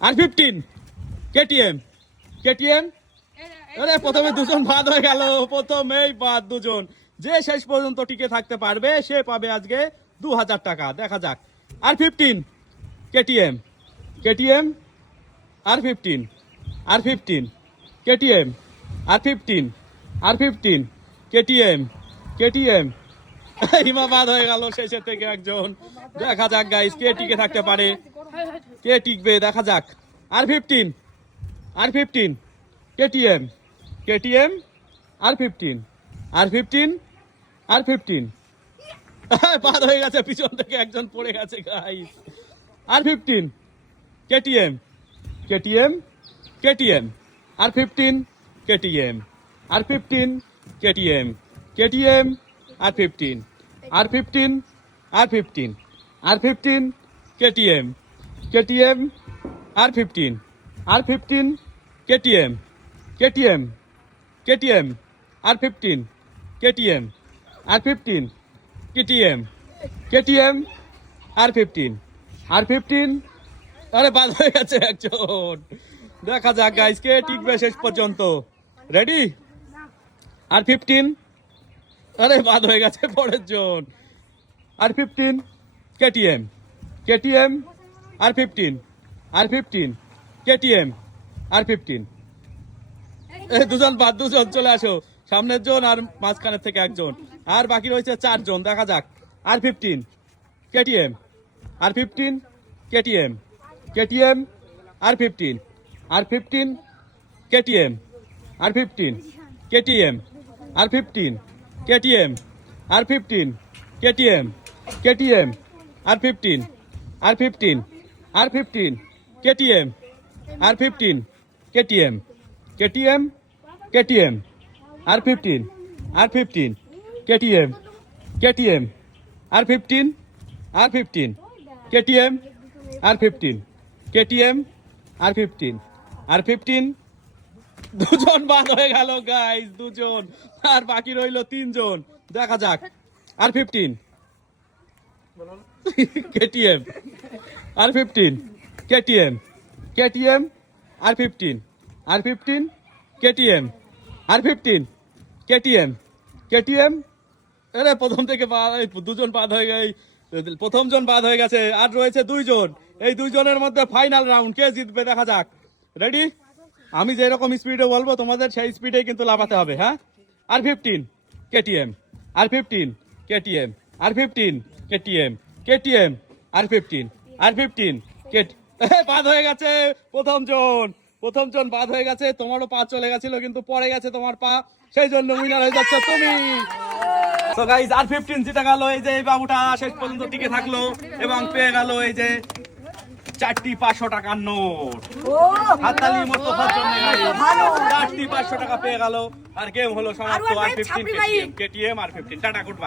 আর fifteen KTM KTM আরে প্রথমে দুজন বাদ হয়ে গেল প্রথমেই বাদ দুজন। যে শেষ পর্যন্ত টিকে থাকতে পারবে সে পাবে আজকে দু হাজার টাকা। দেখা যাক। R fifteen KTM KTM R fifteen R fifteen KTM R fifteen R fifteen KTM KTM Hima বাদ হয়ে গেল শেষের থেকে একজন। দেখা যাক গাইস কে টিকে থাকতে পারে। কে টিকবে, দেখা যাক। R fifteen R fifteen KTM KTM R fifteen R fifteen R fifteen বাদ হয়ে গেছে, পিছন থেকে একজন পড়ে গেছে guys R fifteen KTM KTM KTM R fifteen KTM R fifteen KTM KTM R fifteen R fifteen R fifteen R fifteen KTM KTM R fifteen R fifteen KTM KTM KTM R fifteen KTM R fifteen KTM KTM R fifteen R fifteen আরে বাদ হয়ে গেছে একজন দেখা যাক guys কে টিকবে শেষ পর্যন্ত রেডি আর ফিফটিন আরে, বাদ হয়ে গেছে পরের জন। R fifteen KTM KTM R fifteen R fifteen KTM R fifteen দুজন বাদ, দুজন চলে আসো। সামনের জন আর মাঝখানের থেকে একজন আর বাকি রয়েছে চারজন দেখা যাক। R fifteen KTM R fifteen KTM KTM R fifteen R fifteen KTM R fifteen KTM R fifteen KTM R fifteen KTM KTM R fifteen R fifteen R fifteen KTM R fifteen KTM KTM KTM R fifteen R fifteen KTM KTM R fifteen R fifteen KTM R fifteen KTM R fifteen R fifteen দুজন বাদ হয়ে গেল guys দুজন। আর বাকি রইল তিনজন। দেখা যাক। R fifteen KTM R fifteen KTM KTM R fifteen R fifteen KTM R fifteen KTM KTM আরে প্রথম থেকে দুজন বাদ হয়ে গেছে প্রথম জন বাদ হয়ে গেছে। আর রয়েছে দুইজন। এই দুইজনের মধ্যে ফাইনাল রাউন্ড কে জিতবে দেখা যাক। রেডি আমি যেরকম স্পিডে বলব, তোমাদের সেই স্পিডে কিন্তু লাফাতে হবে হ্যাঁ? R fifteen KTM R fifteen KTM R fifteen KTM KTM R fifteen R fifteen Kate বাদ হয়ে গেছে প্রথম জন প্রথম জন বাদ হয়ে গেছে, তোমারও পা চলে গেছিল, কিন্তু পড়ে গেছে তোমার পা, সেই জন্য উইনার হয়ে যাচ্ছে তুমি। তো গাইজ আর ফিফটিন জিতে গেল, এই যে বাবুটা শেষ পর্যন্ত টিকে থাকল এবং পেয়ে গেল এই যে চারটি পাঁচশো টাকার নোট। হাতালি মোস্তফার জন্য চারটি পাঁচশো টাকা পেয়ে গেল। আর গেম হলো সমাপ্ত। R fifteen KTM R fifteen tata good